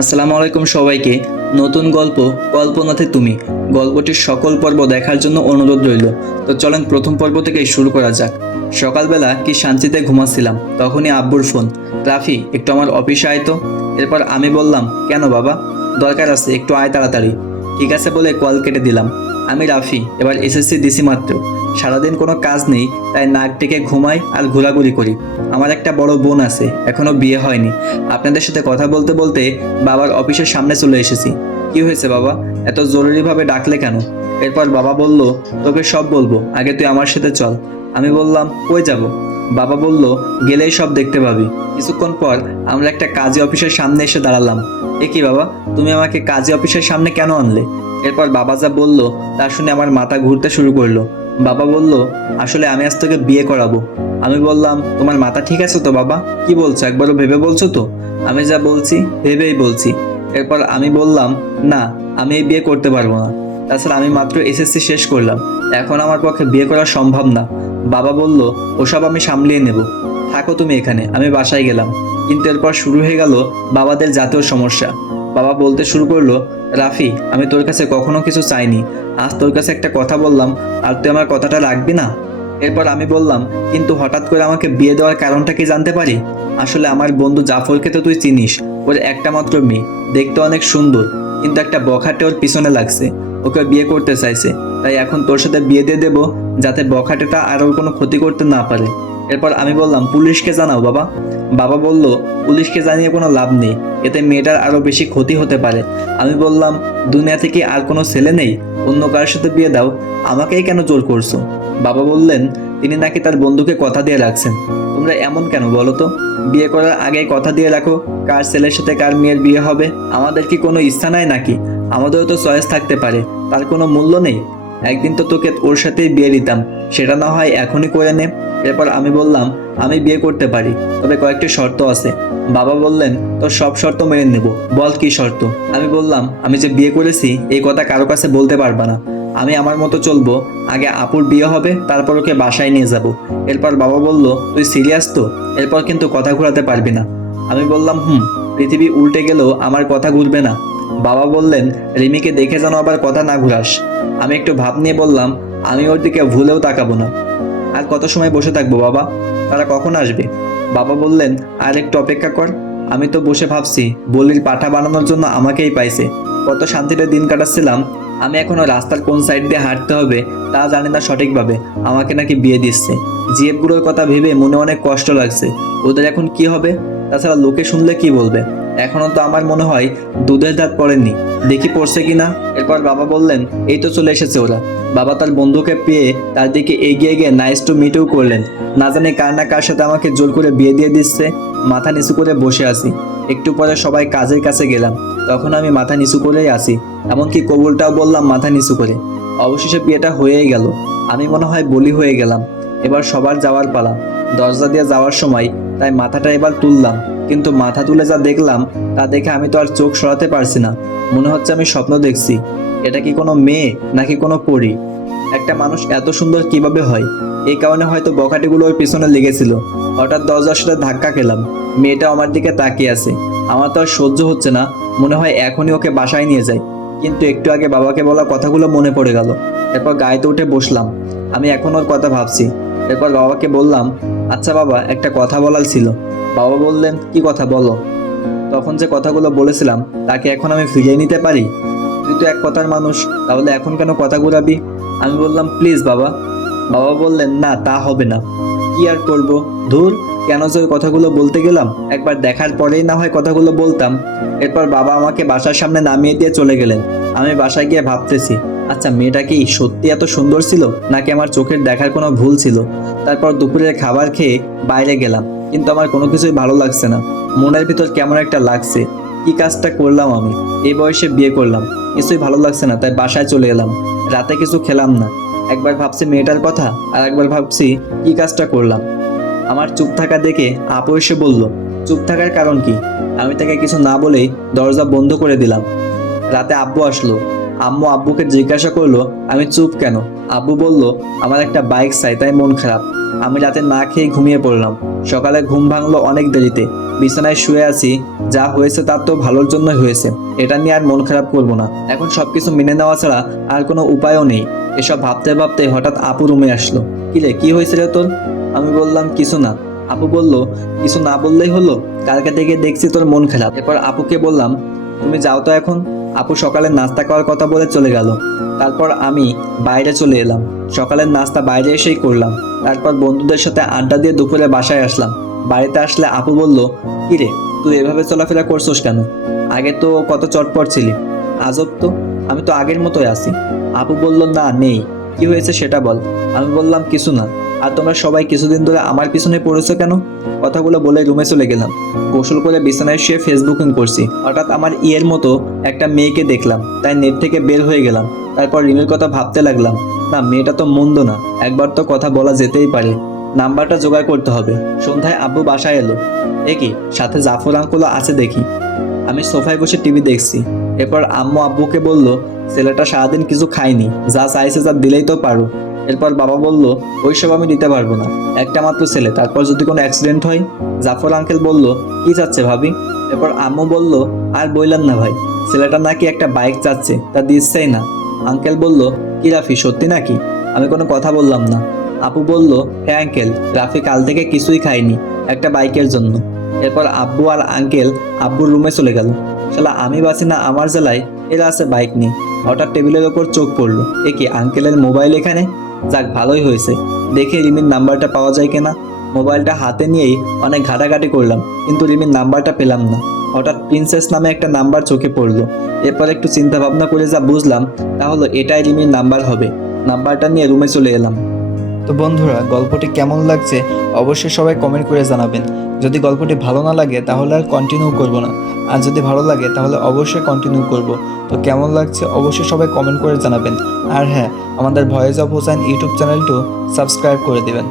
আসসালামু আলাইকুম সবাইকে। নতুন গল্প কল্পনাতে তুমি গল্পটির সকল পর্ব দেখার জন্য অনুরোধ রইল। তো চলেন প্রথম পর্ব থেকেই শুরু করা যাক। সকালবেলা কি শান্তিতে ঘুমাচ্ছিলাম, তখনই আব্বুর ফোন। রাফি, একটু আমার অফিসে আয় তো। এরপর আমি বললাম, কেন বাবা? দরকার আছে, একটু আয় তাড়াতাড়ি। ঠিক আছে বলে কল কেটে দিলাম। আমি রাফি, এবার এসএসসি দিছি মাত্র। সারাদিন কোনো কাজ নেই, তাই নাক ডেকে ঘুমাই আর ঘোরাঘুরি করি। আমার একটা বড় বোন আছে, এখনো বিয়ে হয়নি। আপনাদের সাথে কথা বলতে বলতে বাবার অফিসের সামনে চলে এসেছি। কি হয়েছে বাবা, এত জরুরিভাবে ডাকলে কেন? এরপর বাবা বলল, তোকে সব বলবো, আগে তুই আমার সাথে চল। আমি বললাম, কই যাব? বাবা বলল, গেলেই সব দেখতে পাবি। কিছুক্ষণ পর আমরা একটা কাজী অফিসের সামনে এসে দাঁড়ালাম। এ কি বাবা, তুমি আমাকে কাজী অফিসের সামনে কেন আনলে? এরপর বাবা যা বলল তা শুনে আমার মাথা ঘুরতে শুরু করলো। বাবা বলল, আসলে আমি আজ তোকে বিয়ে করাবো। আমি বললাম, তোমার মাথা ঠিক আছে তো বাবা? কি বলছো, একবারও ভেবে বলছো তো? আমি যা বলছি ভেবেই বলছি। এরপর আমি বললাম, না, আমি এই বিয়ে করতে পারবো না। তাছাড়া আমি মাত্র এসএসসি শেষ করলাম, এখন আমার পক্ষে বিয়ে করা সম্ভব না। বাবা বলল, ওসব আমি সামলিয়ে নেব, থাকো তুমি এখানে। আমি বাসায় গেলাম, কিন্তু এরপর শুরু হয়ে গেল বাবাদের জাতীয় সমস্যা। বাবা বলতে শুরু করলো, রাফি, আমি তোর কাছে কখনো কিছু চাইনি, আজ তোর কাছে একটা কথা বললাম, আর তুই আমার কথাটা রাখবি না? এরপর আমি বললাম, কিন্তু হঠাৎ করে আমাকে বিয়ে দেওয়ার কারণটা কি জানতে পারি? আসলে আমার বন্ধু জাফরকে তো তুই চিনিস, ওর একটা মাত্র মেয়ে, দেখতে অনেক সুন্দর, কিন্তু একটা বখাটে ওর পিছনে লাগছে, ওকে বিয়ে করতে চাইছে। তাই এখন তোর সাথে বিয়ে দিয়ে দেবো, যাতে বখাটেটা আর ওর কোনো ক্ষতি করতে না পারে। এরপর আমি বললাম, পুলিশকে জানাও বাবা। বাবা বলল, পুলিশকে জানিয়ে কোনো লাভ নেই, এতে মেয়েটার আরো বেশি ক্ষতি হতে পারে। আমি বললাম, দুনিয়া থেকে আর কোনো ছেলে নেই? অন্য কারোর সাথে বিয়ে দাও, আমাকেই কেন জোর করছো? বাবা বললেন, তিনি নাকি তার বন্ধুকে কথা দিয়ে রাখছেন। তোমরা এমন কেন বলো তো? বিয়ে করার আগে কথা দিয়ে রাখো কার ছেলের সাথে কার মেয়ের বিয়ে হবে। আমাদের কি কোনো ইচ্ছা নাই নাকি? আমাদেরও তো চয়েস থাকতে পারে, তার কোনো মূল্য নেই? একদিন তো তোকে ওর সাথেই বিয়ে দিতাম, সেটা না হয় এখনই করে নে। এরপর আমি বললাম, আমি বিয়ে করতে পারি, তবে কয়েকটি শর্ত আছে। বাবা বললেন, তোর সব শর্ত মেনে নেব, বল কি শর্ত? আমি বললাম, আমি যে বিয়ে করেছি এই কথা কারো কাছে বলতে পারবা না, আমি আমার মতো চলবো, আগে আপুর বিয়ে হবে, তারপর ওকে বাসায় নিয়ে যাব। এরপর বাবা বলল, তুই সিরিয়াস তো? এরপর কিন্তু কথা ঘোরাতে পারবি না। আমি বললাম, পৃথিবী উল্টে গেলেও আমার কথা ঘুরবে না। বাবা বললেন, রিমিকে দেখে যেন আবার কথা না ঘুরাস। আমি একটু ভাব নিয়ে বললাম, আমি ওর দিকে ভুলেও তাকাবো না। আর কত সময় বসে থাকবো বাবা, তারা কখন আসবে? বাবা বললেন, আর একটু অপেক্ষা কর। আমি তো বসে ভাবছি, বলির পাঠা বানানোর জন্য আমাকেই পাইছে। কত শান্তিতে দিন কাটাচ্ছিলাম। আমি এখনো রাস্তার কোন সাইড দিয়ে হাঁটতে হবে তা জানি না সঠিকভাবে, আমাকে নাকি বিয়ে দিচ্ছে। জিএফগুলোর কথা ভেবে মনে অনেক কষ্ট লাগছে, ওদের এখন কি হবে? তাছাড়া লোকে শুনলে কি বলবে? এখনো তো আমার মনে হয় দুধের দাঁত পড়েনি, দেখি পড়ছে কিনা। এরপর বাবা বললেন, এই তো চলে এসেছে ওরা। বাবা তার বন্ধুকে পেয়ে তার দিকে এগিয়ে গিয়ে নাইস টু মিটও করলেন। না জানি কার না কার সাথে আমাকে জোর করে বিয়ে দিয়ে দিচ্ছে। মাথা নিচু করে বসে আছি। একটু পরে সবাই কাজের কাছে গেলাম, তখন আমি মাথা নিচু করেই আছি, এমনকি কবুলটাও বললাম মাথা নিচু করে। অবশেষে বিয়েটা হয়েই গেল। আমি মনে হয় বলি হয়ে গেলাম। এবার সবার যাওয়ার পালা। দরজা দিয়ে যাওয়ার সময় তাই মাথাটা এবার তুললাম, কিন্তু মাথা তুলে যা দেখলাম তা দেখে আমি তো আর চোখ সরাতে পারছি না। মনে হচ্ছে আমি স্বপ্ন দেখছি। এটা কি কোনো মেয়ে নাকি কোনো পরী? একটা মানুষ এত সুন্দর কিভাবে হয়? এই কারণে হয়তো বখাটেগুলো ওর পিছনে লেগেছিল। হঠাৎ দরজার সাথে ধাক্কা খেলাম, মেয়েটা আমার দিকে তাকিয়ে আছে। আমার তো আর সহ্য হচ্ছে না, মনে হয় এখনই ওকে বাসায় নিয়ে যাই। কিন্তু একটু আগে বাবাকে বলা কথাগুলো মনে পড়ে গেল। এরপর গাড়িতে উঠে বসলাম। আমি এখন ওর কথা ভাবছি। এরপর বাবাকে বললাম, আচ্ছা বাবা, একটা কথা বলার ছিল। বাবা বললেন, কি কথা বলো? তখন যে কথাগুলো বলেছিলাম তাকে এখন আমি ফিরিয়ে নিতে পারি? তুই তো এক কথার মানুষ, তাহলে এখন কেন কথা ঘুরাবি? আমি বললাম, প্লিজ বাবা। বাবা বললেন, না, তা হবে না। কি আর করব, ধুর, কেন যে ওই কথাগুলো বলতে গেলাম, একবার দেখার পরেই না হয় কথাগুলো বলতাম। এরপর বাবা আমাকে বাসার সামনে নামিয়ে দিয়ে চলে গেলেন। আমি বাসায় গিয়ে ভাবতেছি, আচ্ছা মেয়েটা কি সত্যি এত সুন্দর ছিল, নাকি আমার চোখের দেখার কোনো ভুল ছিল? তারপর দুপুরের খাবার খেয়ে বাইরে গেলাম, কিন্তু আমার কোনো কিছুই ভালো লাগছে না। মনের ভিতর কেমন একটা লাগছে। কি কাজটা করলাম আমি? এই বয়সে বিয়ে করলাম, কিছুই ভালো লাগছে না, তাই বাসায় চলে এলাম। রাতে কিছু খেলাম না। একবার ভাবছি মেয়েটার কথা, আর একবার ভাবছি কি কাজটা করলাম। আমার চুপ থাকা দেখে আপু এসে বলল, চুপ থাকার কারণ কি? আমি তাকে কিছু না বলেই দরজা বন্ধ করে দিলাম। রাতে আব্বু আসলো। আম্মু আব্বুকে জিজ্ঞাসা করলো, আমি চুপ কেন? আব্বু বলল, আমার একটা বাইক চাই, তাই মন খারাপ। আমি রাতে না খেয়ে ঘুমিয়ে পড়লাম। সকালে ঘুম ভাঙলো অনেক দেরিতে। বিছানায় শুয়ে আছি। যা হয়েছে তার তো ভালোর জন্যই হয়েছে, এটা নিয়ে আর মন খারাপ করবো না। এখন সবকিছু মেনে নেওয়া ছাড়া আর কোনো উপায়ও নেই। এসব ভাবতে ভাবতে হঠাৎ আপু রুমে আসলো। কিরে, কি হয়েছে রে তোর? আমি বললাম কিছু না। আপু বলল, কিছু না বললেই হলো, কালকে থেকে দেখছি তোর মন খারাপ। এরপর আপুকে বললাম, তুমি যাও তো এখন। আপু সকালে নাস্তা খাওয়ার কথা বলে চলে গেল। তারপর আমি বাইরে চলে এলাম। সকালের নাস্তা বাইরে এসেই করলাম। তারপর বন্ধুদের সাথে আড্ডা দিয়ে দুপুরে বাসায় আসলাম। বাড়িতে আসলে আপু বলল, কিরে তুই এভাবে চলাফেরা করছোস কেন? আগে তো কত চটপট ছিলি, আজব তো। আমি তো আগের মতোই আছি। আপু বলল, না নেই, কি হয়েছে সেটা বল। আমি বললাম, কিছু না। আর তোমরা সবাই কিছুদিন ধরে আমার পিছনে পড়েছো কেন? কথাগুলো বলে রুমে চলে গেলাম। গোসল করে বিছানায় শুয়ে ফেসবুকিং করছি। হঠাৎ আমার ইয়ের মতো একটা মেয়েকে দেখলাম, তাই নেট থেকে বের হয়ে গেলাম। তারপর রিমির কথা ভাবতে লাগলাম, না মেয়েটা তো মন্দ না, একবার তো কথা বলা যেতেই পারে। নাম্বারটা জোগাড় করতে হবে। সন্ধ্যায় আব্বু বাসায় এলো। কি সাথে জাফর আঙ্কুলও আছে দেখি। আমি সোফায় বসে টিভি দেখছি। এরপর আম্মু আব্বুকে বলল, ছেলেটা সারাদিন কিছু খায়নি, যা চাইছে যা দিলেই তো পারো। এরপর বাবা বলল, ওইসব আমি দিতে পারবো না, একটা মাত্র ছেলে, তারপর যদি কোনো অ্যাক্সিডেন্ট হয়। জাফর আঙ্কেল বলল, কি চাচ্ছে ভাবি? এরপর আম্মু বলল, আর বললাম না ভাই, ছেলেটা নাকি একটা বাইক চাচ্ছে, তা দিচ্ছেই না। আঙ্কেল বলল, কি রাফি সত্যি নাকি? আমি কোনো কথা বললাম না। আপু বলল, হ্যাঁ আঙ্কেল, রাফি কাল থেকে কিছুই খায়নি, একটা বাইকের জন্য। এরপর আব্বু আর আঙ্কেল আব্বুর রুমে চলে গেল। শালা আমি বাসি না আমার জেলায়, এরা আছে বাইক নিয়ে। হঠাৎ টেবিলের ওপর চোখ পড়লো, কি আঙ্কেলের মোবাইল এখানে। যাক ভালোই হয়েছে, দেখে রিমির নাম্বারটা পাওয়া যায় কিনা। মোবাইলটা হাতে নিয়েই অনেক ঘাটাঘাটি করলাম, কিন্তু রিমির নাম্বারটা পেলাম না। হঠাৎ প্রিন্সেস নামে একটা নাম্বার চোখে পড়লো। এরপর একটু চিন্তা ভাবনা করে যা বুঝলাম তা হলো এটাই রিমির নাম্বার হবে। নাম্বারটা নিয়ে রুমে চলে এলাম। তো বন্ধুরা, গল্পটি কেমন লাগছে অবশ্যই সবাই কমেন্ট করে জানাবেন। যদি গল্পটি ভালো না লাগে তাহলে আর কন্টিনিউ করব না, আর যদি ভালো লাগে তাহলে অবশ্যই কন্টিনিউ করব। তো কেমন লাগছে অবশ্যই সবাই কমেন্ট করে জানাবেন। আর হ্যাঁ, আমাদের ভয়েস অফ হোসাইন ইউটিউব চ্যানেলটিও সাবস্ক্রাইব করে দিবেন।